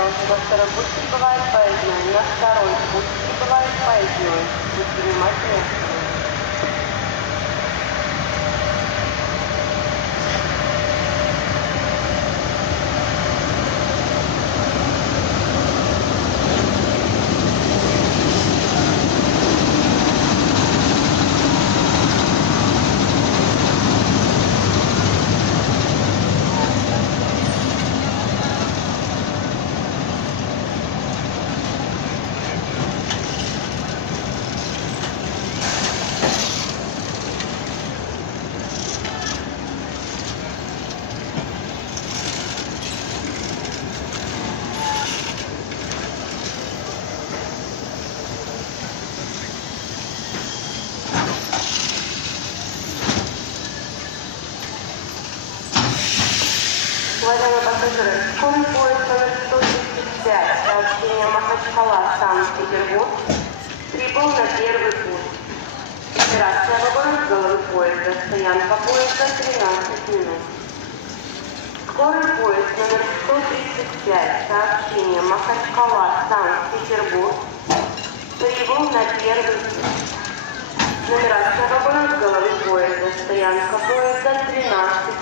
осторожно, во второй путь прибывает поездной, на второй путь прибывает поездной. Будьте внимательны. Уважаемые пассажиры, скорый поезд номер 135, сообщение Махачкала, Санкт-Петербург, прибыл на первый путь. Операция вагона с головы поезда, стоянка поезда 13 минут. Скорый поезд номер 135, сообщение Махачкала, Санкт-Петербург, прибыл на первый путь. Нумерация вагона с головы поезда, стоянка поезда 13